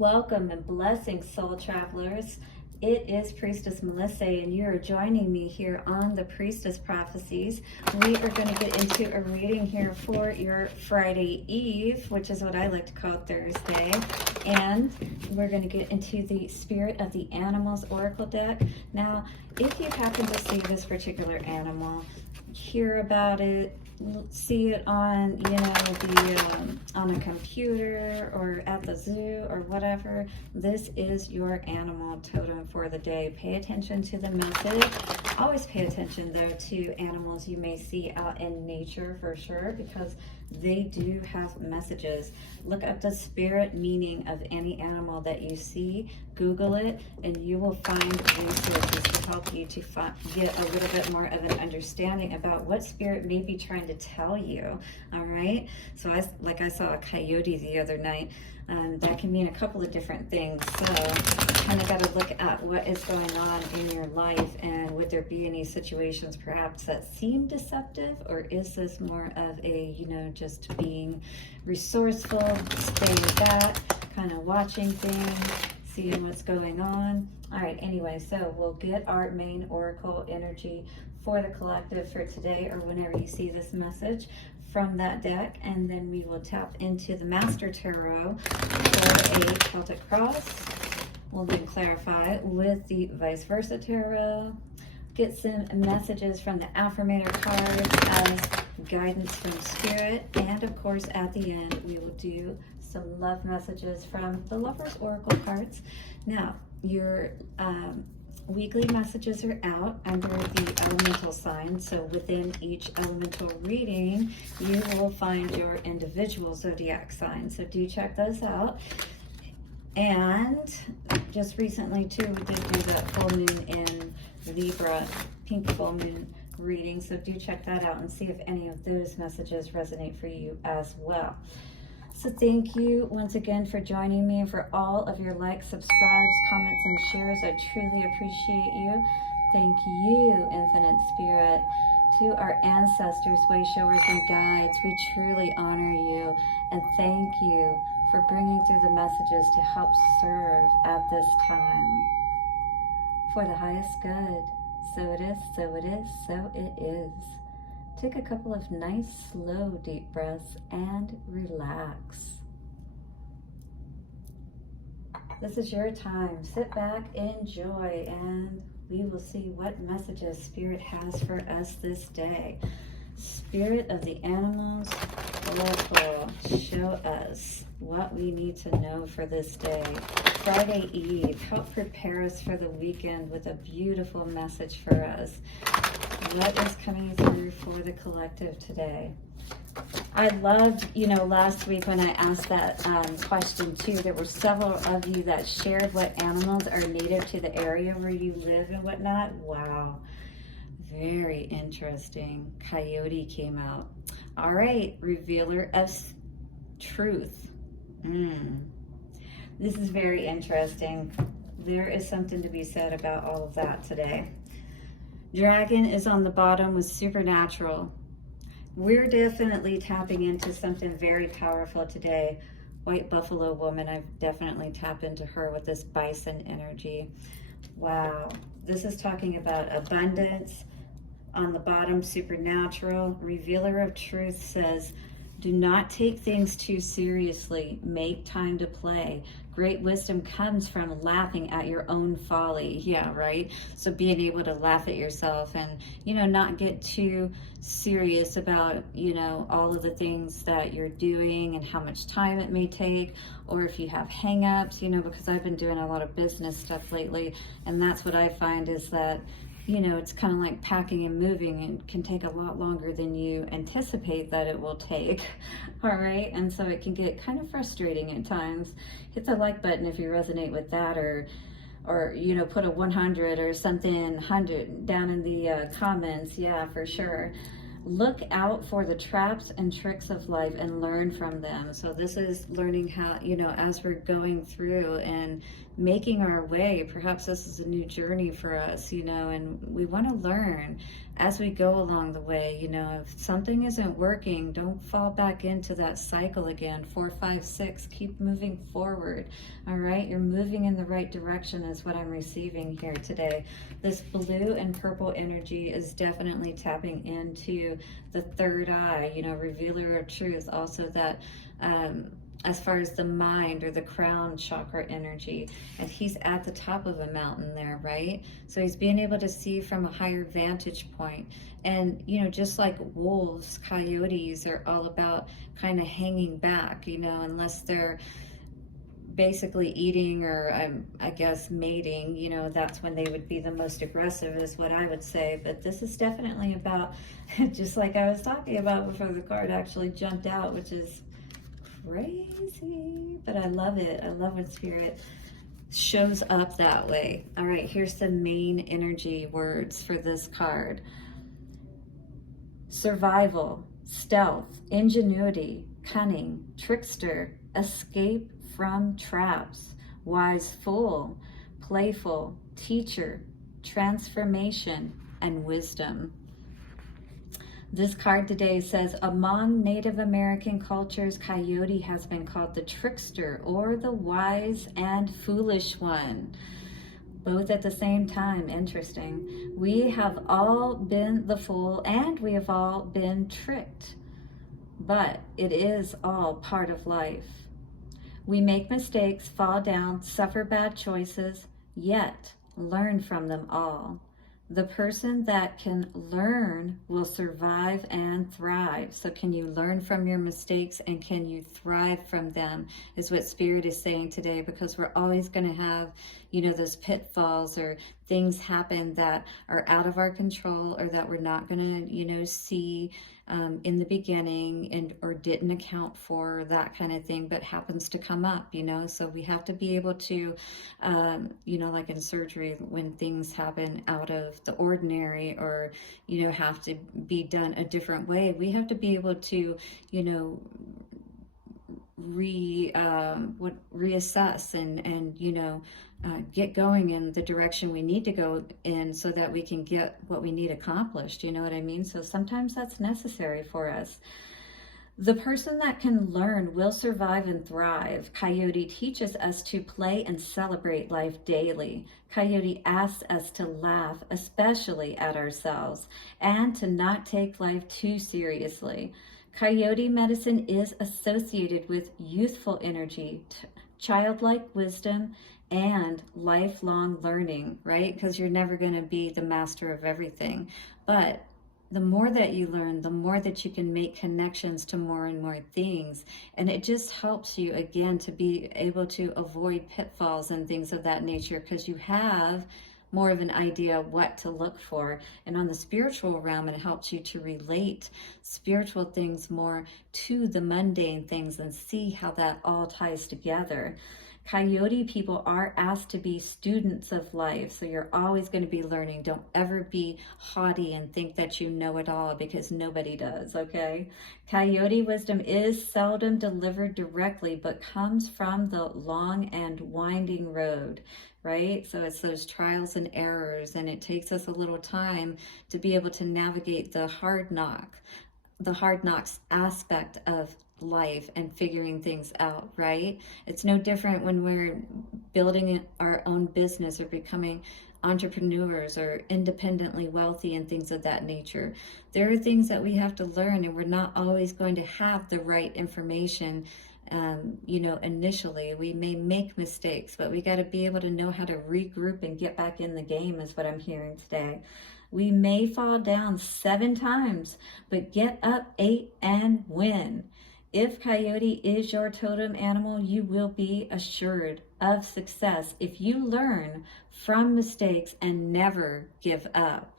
Welcome and blessings, soul travelers. It is Priestess Melissae, and you are joining me here on the Priestess Prophecies. We are going to get into a reading here for your Friday Eve, which is what I like to call Thursday. And we're going to get into the Spirit of the Animals Oracle deck. Now, if you happen to see this particular animal, hear about it, see it on, on a computer or at the zoo or whatever, this is your animal totem for the day. Pay attention to the message. Always pay attention, though, to animals you may see out in nature for sure, because they do have messages. Look up the spirit meaning of any animal that you see. Google it, and you will find resources to help you to get a little bit more of an understanding about what spirit may be trying to tell you. All right. So I saw a coyote the other night. That can mean a couple of different things. So kind of got to look at what is going on in your life, and would there be any situations perhaps that seem deceptive, or is this more of a, just being resourceful, staying back, kind of watching things, seeing what's going on. All right, anyway, so we'll get our main oracle energy for the collective for today, or whenever you see this message from that deck, and then we will tap into the Master Tarot for a Celtic cross. We'll then clarify with the Vice Versa Tarot, get some messages from the Affirmator cards as guidance from Spirit, and of course at the end we will do some love messages from the Lover's Oracle cards. Now, your weekly messages are out under the elemental signs, so within each elemental reading you will find your individual zodiac sign, so do check those out. And just recently too, we did do that full moon in Libra, pink full moon reading, so do check that out and see if any of those messages resonate for you as well. So thank you once again for joining me, and for all of your likes, subscribes, comments, and shares. I truly appreciate you. Thank you, Infinite Spirit. To our ancestors, way showers, and guides, we truly honor you, and thank you for bringing through the messages to help serve at this time for the highest good. So it is, so it is, so it is. Take a couple of nice, slow, deep breaths and relax. This is your time. Sit back, enjoy, and we will see what messages Spirit has for us this day. Spirit of the Animals Oracle, show us what we need to know for this day. Friday Eve, help prepare us for the weekend with a beautiful message for us. What is coming through for the collective today? I loved, last week when I asked that question too, there were several of you that shared what animals are native to the area where you live and whatnot. Wow. Very interesting. Coyote came out. All right, revealer of truth. This is very interesting. There is something to be said about all of that today. Dragon is on the bottom with supernatural. We're definitely tapping into something very powerful today. White buffalo woman, I've definitely tapped into her with this bison energy. Wow. This is talking about abundance. On the bottom, supernatural. Revealer of truth says, do not take things too seriously. Make time to play. Great wisdom comes from laughing at your own folly. Yeah, right? So being able to laugh at yourself and, not get too serious about, all of the things that you're doing and how much time it may take, or if you have hang-ups, because I've been doing a lot of business stuff lately, and that's what I find is that it's kind of like packing and moving, and can take a lot longer than you anticipate that it will take. All right. And so it can get kind of frustrating at times. Hit the like button if you resonate with that, or put a 100 or something 100 down in the comments. Yeah, for sure. Look out for the traps and tricks of life and learn from them. So this is learning how, as we're going through and making our way, perhaps this is a new journey for us, and we want to learn as we go along the way. If something isn't working, don't fall back into that cycle again. 4, 5, 6, keep moving forward. All right, you're moving in the right direction is what I'm receiving here today. This blue and purple energy is definitely tapping into the third eye, revealer of truth. Also that as far as the mind or the crown chakra energy, and he's at the top of a mountain there, right? So he's being able to see from a higher vantage point. And just like wolves, coyotes are all about kind of hanging back, unless they're basically eating or I guess mating, that's when they would be the most aggressive is what I would say. But this is definitely about, just like I was talking about before the card actually jumped out, which is crazy, but I love it. I love when spirit shows up that way. All right, here's the main energy words for this card. Survival, stealth, ingenuity, cunning, trickster, escape from traps, wise fool, playful, teacher, transformation, and wisdom. This card today says, among Native American cultures, Coyote has been called the trickster or the wise and foolish one. Both at the same time. Interesting. We have all been the fool and we have all been tricked. But it is all part of life. We make mistakes, fall down, suffer bad choices, yet learn from them all. The person that can learn will survive and thrive. So can you learn from your mistakes and can you thrive from them is what Spirit is saying today, because we're always going to have, those pitfalls or things happen that are out of our control or that we're not going to, see in the beginning and or didn't account for, that kind of thing, but happens to come up, so we have to be able to, like in surgery, when things happen out of the ordinary or, have to be done a different way, we have to be able to, reassess and get going in the direction we need to go in so that we can get what we need accomplished. You know what I mean? So sometimes that's necessary for us. The person that can learn will survive and thrive. Coyote teaches us to play and celebrate life daily. Coyote asks us to laugh, especially at ourselves, and to not take life too seriously. Coyote medicine is associated with youthful energy, childlike wisdom, and lifelong learning, right? Because you're never going to be the master of everything. But the more that you learn, the more that you can make connections to more and more things. And it just helps you, again, to be able to avoid pitfalls and things of that nature, because you have more of an idea of what to look for. And on the spiritual realm, it helps you to relate spiritual things more to the mundane things and see how that all ties together. Coyote people are asked to be students of life. So you're always going to be learning. Don't ever be haughty and think that you know it all, because nobody does, okay? Coyote wisdom is seldom delivered directly, but comes from the long and winding road, right? So it's those trials and errors, and it takes us a little time to be able to navigate the hard knocks aspect of life and figuring things out, right? It's no different when we're building our own business or becoming entrepreneurs or independently wealthy and things of that nature. There are things that we have to learn, and we're not always going to have the right information. Initially we may make mistakes, but we got to be able to know how to regroup and get back in the game is what I'm hearing today. We may fall down 7 times, but get up 8 and win. If Coyote is your totem animal, you will be assured of success if you learn from mistakes and never give up.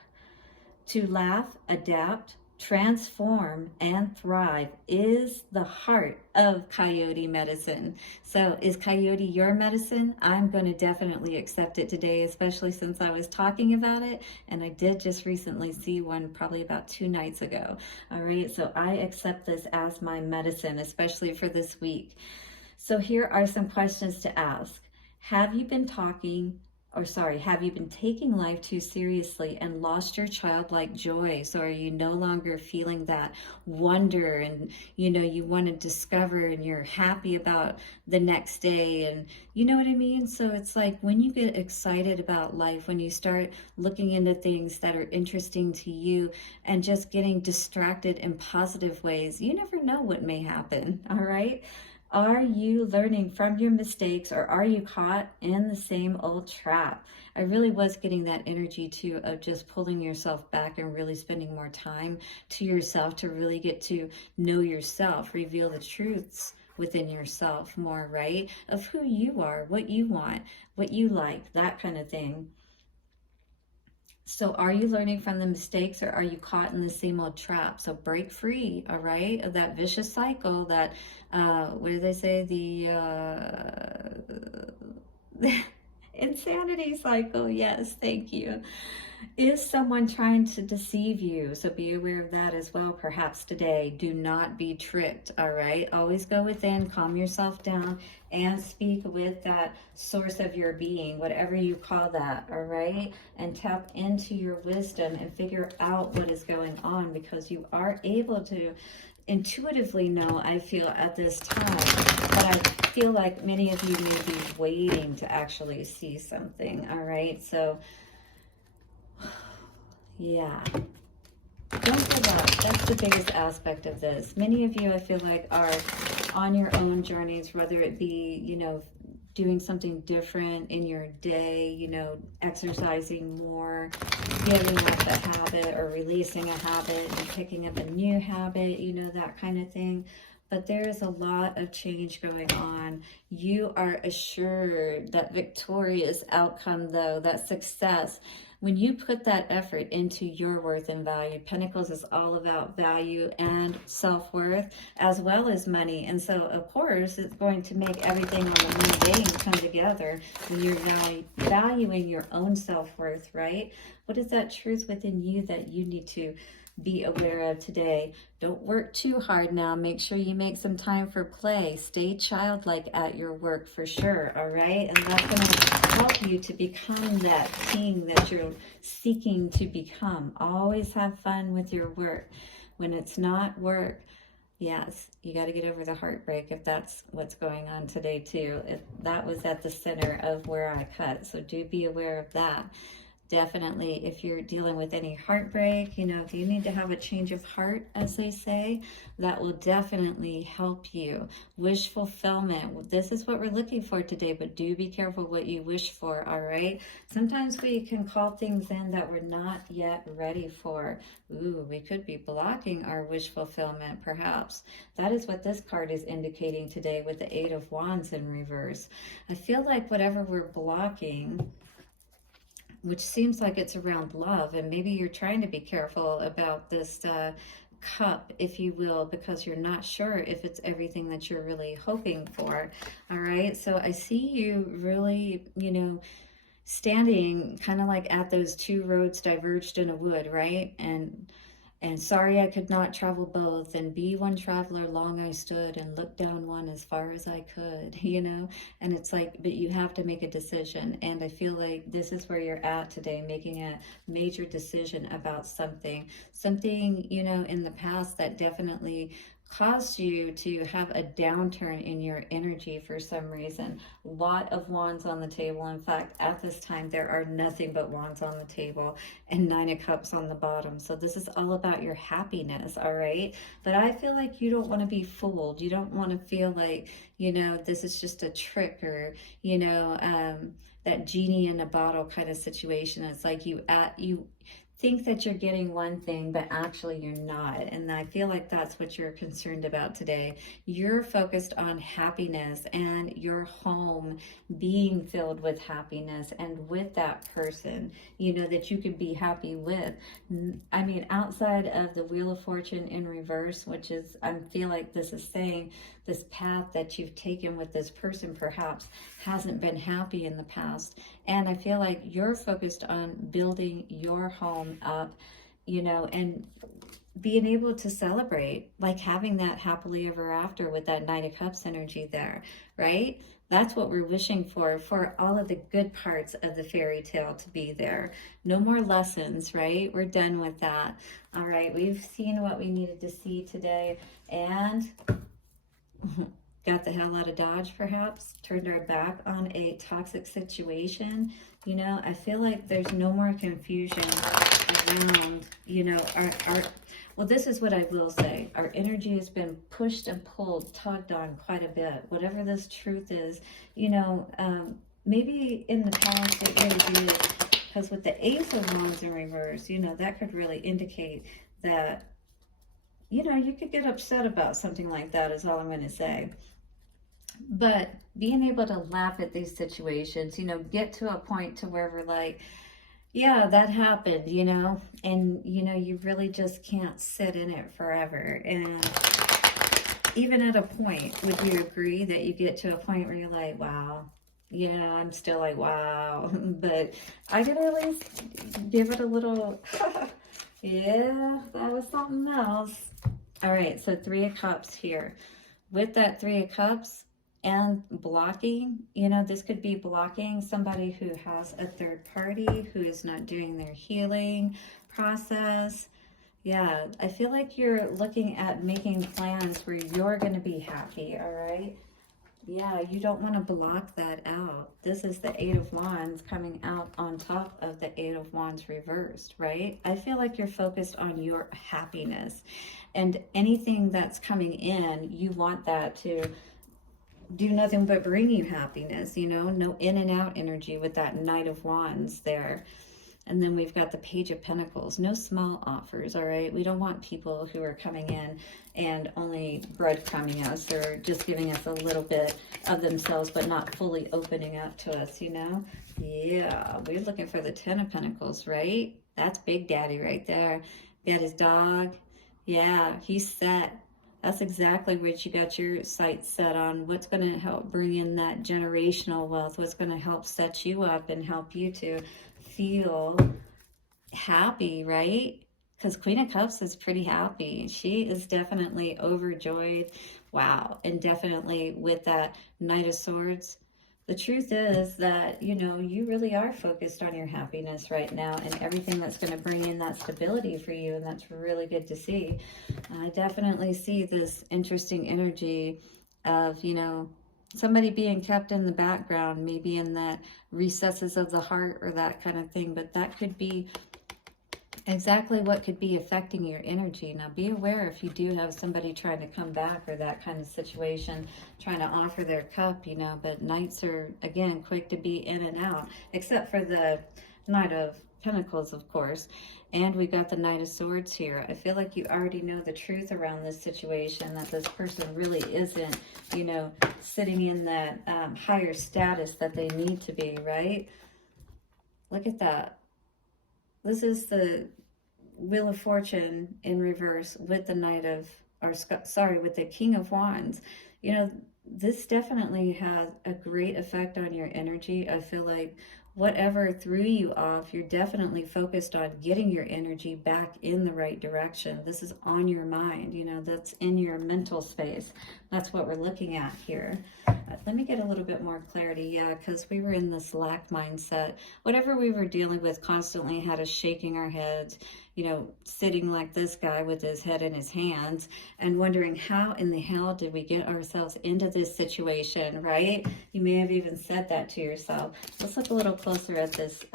To laugh, adapt, transform and thrive is the heart of Coyote medicine. So is Coyote your medicine? I'm going to definitely accept it today, especially since I was talking about it, and I did just recently see one probably about 2 nights ago. All right, so I accept this as my medicine, especially for this week. So here are some questions to ask. Have you been taking life too seriously and lost your childlike joy? So are you no longer feeling that wonder and, you want to discover and you're happy about the next day, and you know what I mean? So it's like when you get excited about life, when you start looking into things that are interesting to you and just getting distracted in positive ways, you never know what may happen, all right? Are you learning from your mistakes, or are you caught in the same old trap? I really was getting that energy too of just pulling yourself back and really spending more time to yourself to really get to know yourself, reveal the truths within yourself more, right? Of who you are, what you want, what you like, that kind of thing. So are you learning from the mistakes, or are you caught in the same old trap? So break free, all right, of that vicious cycle, that, what do they say? The insanity cycle. Yes, thank you. Is someone trying to deceive you? So be aware of that as well, perhaps today. Do not be tricked, all right? Always go within, calm yourself down, and speak with that source of your being, whatever you call that, all right? And tap into your wisdom and figure out what is going on, because you are able to intuitively know, I feel, at this time. But I feel like many of you may be waiting to actually see something, all right? So yeah, don't give up. That's the biggest aspect of this. Many of you, I feel like, are on your own journeys, whether it be, doing something different in your day, exercising more, giving up a habit or releasing a habit and picking up a new habit, that kind of thing. But there is a lot of change going on. You are assured that victorious outcome, though, that success, when you put that effort into your worth and value. Pentacles is all about value and self-worth, as well as money. And so, of course, it's going to make everything on the mundane come together when you're valuing your own self-worth, right? What is that truth within you that you need to be aware of today? Don't work too hard now. Make sure you make some time for play. Stay childlike at your work for sure, all right? And that's going to help you to become that king that you're seeking to become. Always have fun with your work. When it's not work, yes, you got to get over the heartbreak if that's what's going on today too. If that was at the center of where I cut. So do be aware of that. Definitely, if you're dealing with any heartbreak, if you need to have a change of heart, as they say, that will definitely help you. Wish fulfillment. This is what we're looking for today, but do be careful what you wish for, all right? Sometimes we can call things in that we're not yet ready for. Ooh, we could be blocking our wish fulfillment, perhaps. That is what this card is indicating today with the Eight of Wands in reverse. I feel like whatever we're blocking, which seems like it's around love, and maybe you're trying to be careful about this cup, if you will, because you're not sure if it's everything that you're really hoping for. All right, so I see you really, standing kind of like at those two roads diverged in a wood, right? And sorry I could not travel both, and be one traveler long I stood, and looked down one as far as I could, And it's like, but you have to make a decision. And I feel like this is where you're at today, making a major decision about something, in the past that definitely caused you to have a downturn in your energy for some reason. A lot of wands on the table. In fact, at this time, there are nothing but wands on the table and 9 of cups on the bottom. So this is all about your happiness, all right? But I feel like you don't want to be fooled. You don't want to feel like, this is just a trick, or, that genie in a bottle kind of situation. It's like think that you're getting one thing, but actually you're not. And I feel like that's what you're concerned about today. You're focused on happiness and your home being filled with happiness and with that person, you know, that you could be happy with. I mean, outside of the Wheel of Fortune in reverse, which is, I feel like this is saying this path that you've taken with this person perhaps hasn't been happy in the past. And I feel like you're focused on building your home up, you know, and being able to celebrate, like having that happily ever after with that Knight of Cups energy there, right? That's what we're wishing for all of the good parts of the fairy tale to be there. No more lessons, right? We're done with that. All right, we've seen what we needed to see today, and got the hell out of Dodge, perhaps, turned our back on a toxic situation. You know, I feel like there's no more confusion around, you know, well, this is what I will say. Our energy has been pushed and pulled, tugged on quite a bit. Whatever this truth is, you know, maybe in the past it really did, because with the Ace of Wands in reverse, you know, that could really indicate that, you know, you could get upset about something like that is all I'm going to say. But being able to laugh at these situations, you know, get to a point to where we're like, yeah, that happened, you know, and, you know, you really just can't sit in it forever. And even at a point, would you agree that you get to a point where you're like, wow, you know, I'm still like, wow, but I could at least give it a little, yeah, that was something else. All right, so 3 of Cups here. With that 3 of Cups and blocking, you know, this could be blocking somebody who has a third party who is not doing their healing process. Yeah, I feel like you're looking at making plans where you're going to be happy, all right? Yeah, you don't want to block that out. This is the 8 of Wands coming out on top of the 8 of Wands reversed, right? I feel like you're focused on your happiness. And anything that's coming in, you want that to do nothing but bring you happiness, you know? No in and out energy with that Knight of Wands there. And then we've got the Page of Pentacles. No small offers, all right? We don't want people who are coming in and only breadcrumbing us or just giving us a little bit of themselves but not fully opening up to us, you know? Yeah, we're looking for the 10 of Pentacles, right? That's Big Daddy right there. Got his dog. Yeah, he's set. That's exactly what you got your sights set on. What's going to help bring in that generational wealth? What's going to help set you up and help you to feel happy, right? Because Queen of Cups is pretty happy. She is definitely overjoyed. Wow. And definitely with that Knight of Swords, the truth is that, you know, you really are focused on your happiness right now and everything that's going to bring in that stability for you. And that's really good to see. I definitely see this interesting energy of, you know, somebody being kept in the background, maybe in that recesses of the heart or that kind of thing. But that could be exactly what could be affecting your energy. Now be aware if you do have somebody trying to come back or that kind of situation, trying to offer their cup, you know, but Knights are, again, quick to be in and out, except for the Knight of Pentacles, of course. And we got the Knight of Swords here. I feel like you already know the truth around this situation, that this person really isn't, you know, sitting in that higher status that they need to be, right? Look at that. This is the Wheel of Fortune in reverse with the Knight of, or sorry, with the King of Wands. You know, this definitely has a great effect on your energy. I feel like whatever threw you off, you're definitely focused on getting your energy back in the right direction. This is on your mind, you know, that's in your mental space. That's what we're looking at here. Let me get a little bit more clarity. Yeah, because we were in this lack mindset. Whatever we were dealing with constantly had us shaking our heads, you know, sitting like this guy with his head in his hands and wondering how in the hell did we get ourselves into this situation, right? You may have even said that to yourself. Let's look a little closer at this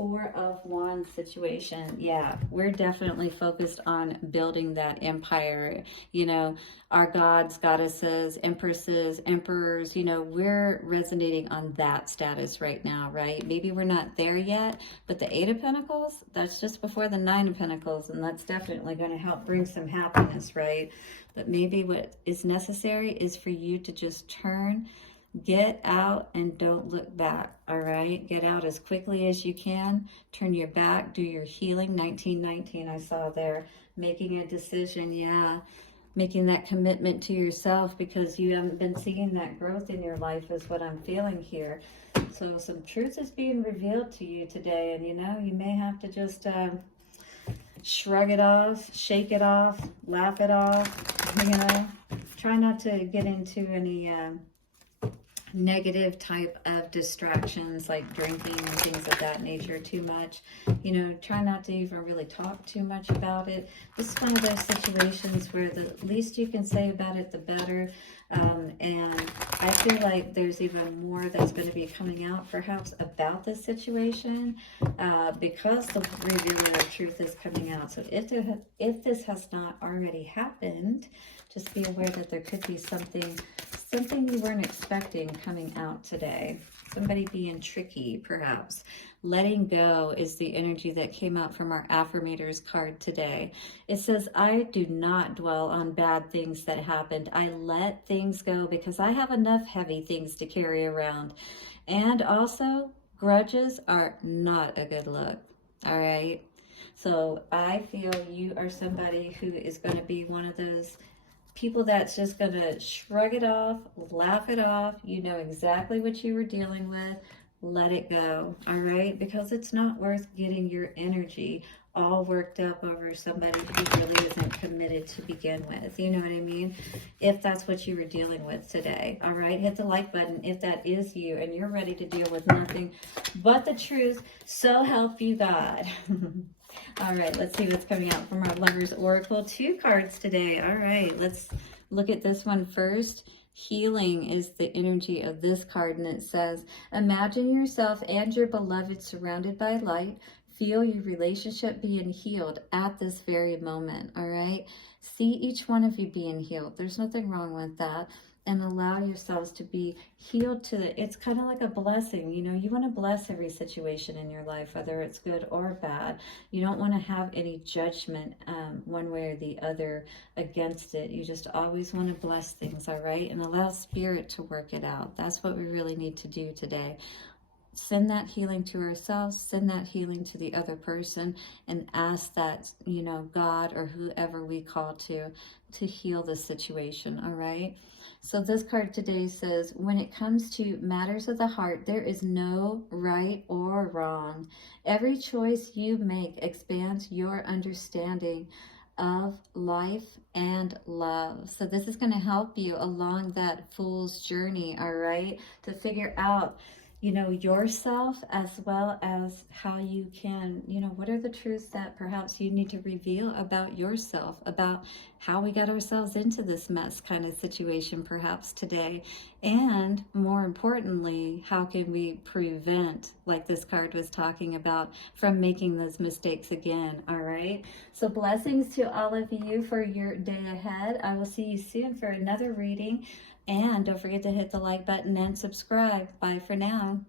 Four of Wands situation. Yeah, we're definitely focused on building that empire. You know, our gods, goddesses, empresses, emperors, you know, we're resonating on that status right now, right? Maybe we're not there yet, but the Eight of Pentacles, that's just before the Nine of Pentacles, and that's definitely going to help bring some happiness, right? But maybe what is necessary is for you to just turn, get out, and don't look back. All right, get out as quickly as you can, turn your back, do your healing. 1919 I saw there, making a decision. Yeah, making that commitment to yourself, because you haven't been seeing that growth in your life is what I'm feeling here. So some truth is being revealed to you today, and you know, you may have to just shrug it off, shake it off, laugh it off, you know. Try not to get into any negative type of distractions like drinking and things of that nature too much. You know, try not to even really talk too much about it. This is one of those situations where the least you can say about it, the better. And I feel like there's even more that's going to be coming out perhaps about this situation because the revealer of truth is coming out. So if this has not already happened, just be aware that there could be something you weren't expecting coming out today. Somebody being tricky, perhaps. Letting go is the energy that came out from our affirmators card today. It says, I do not dwell on bad things that happened. I let things go because I have enough heavy things to carry around. And also, grudges are not a good look. All right? So I feel you are somebody who is going to be one of those people that's just going to shrug it off, laugh it off. You know exactly what you were dealing with. Let it go, all right? Because it's not worth getting your energy all worked up over somebody who really isn't committed to begin with. You know what I mean? If that's what you were dealing with today, all right? Hit the like button if that is you and you're ready to deal with nothing but the truth. So help you God. All right, let's see what's coming out from our Lovers Oracle. 2 cards today. All right, let's look at this one first. Healing is the energy of this card, and it says, imagine yourself and your beloved surrounded by light. Feel your relationship being healed at this very moment, all right? See each one of you being healed. There's nothing wrong with that. And allow yourselves to be healed to the, it's kind of like a blessing. You know, you want to bless every situation in your life, whether it's good or bad. You don't want to have any judgment one way or the other against it. You just always want to bless things, all right? And allow spirit to work it out. That's what we really need to do today. Send that healing to ourselves, send that healing to the other person, and ask that, you know, God or whoever we call to heal the situation, all right? So this card today says, when it comes to matters of the heart, there is no right or wrong. Every choice you make expands your understanding of life and love. So this is going to help you along that fool's journey, all right? To figure out, you know, yourself, as well as how you can, you know, what are the truths that perhaps you need to reveal about yourself, about how we got ourselves into this mess kind of situation perhaps today. And more importantly, how can we prevent, like this card was talking about, from making those mistakes again, all right? So blessings to all of you for your day ahead. I will see you soon for another reading. And don't forget to hit the like button and subscribe. Bye for now.